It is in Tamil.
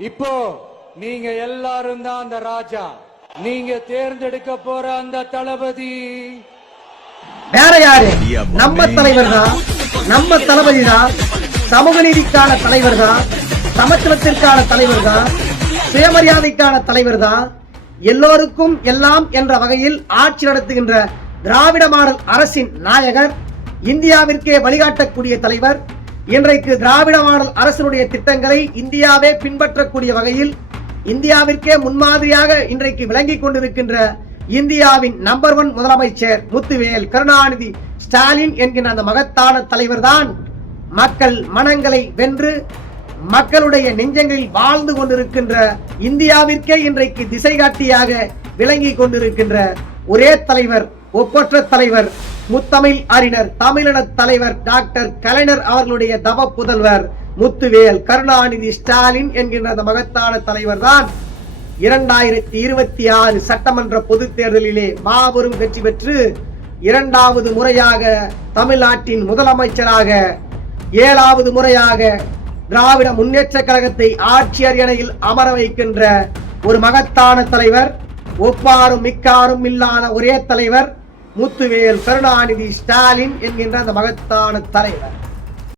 இப்போ நீங்க எல்லாரும் தான் அந்த ராஜா. நீங்க தேர்ந்தெடுக்க போற அந்த தளபதி. வேற யாரு? நம்ம தலைவர் தான் நம்ம தளபதி தான் சமூக நீதிக்கான தலைவர் தான் சமத்துவத்திற்கான தலைவர் தான் சுயமரியாதைக்கான தலைவர் தான் எல்லோருக்கும் எல்லாம் என்ற வகையில் ஆட்சி நடத்துகின்ற திராவிட மாடல் அரசின் நாயகர் இந்தியாவிற்கே வழிகாட்டக்கூடிய தலைவர் இன்றைக்கு திராவிட மாடல் அரசனுடைய திட்டங்களை இந்தியாவே பின்பற்றக்கூடிய வகையில் இந்தியாவிற்கே முன்மாதிரியாக இன்றைக்கு விளங்கி கொண்டிருக்கின்ற இந்தியாவின் நம்பர் ஒன் முதலமைச்சர் முத்துவேல் கருணாநிதி ஸ்டாலின் என்கின்ற அந்த மகத்தான தலைவர்தான் மக்கள் மனங்களை வென்று மக்களுடைய நெஞ்சங்களில் வாழ்ந்து கொண்டிருக்கின்ற இந்தியாவிற்கே இன்றைக்கு திசை காட்டியாக விளங்கி கொண்டிருக்கின்ற ஒரே தலைவர் ஒப்பற்ற தலைவர் முத்தமிழ் அறிஞர் தமிழின தலைவர் டாக்டர் கலைஞர் அவர்களுடைய தவ புதல்வர் முத்துவேல் கருணாநிதி ஸ்டாலின் என்கின்ற அந்த மகத்தான தலைவர் தான் இரண்டாயிரத்தி இருபத்தி ஆறு சட்டமன்ற பொதுத் தேர்தலிலே மாபெரும் வெற்றி பெற்று இரண்டாவது முறையாக தமிழ்நாட்டின் முதலமைச்சராக ஏழாவது முறையாக திராவிட முன்னேற்ற கழகத்தை ஆட்சி அரியணையில் அமர வைக்கின்ற ஒரு மகத்தான தலைவர் ஒப்பாரும் மிக்காரும் இல்லாத ஒரே தலைவர் முத்துவேல் கருணாநிதி ஸ்டாலின் என்கின்ற அந்த மகத்தான தலைவர்.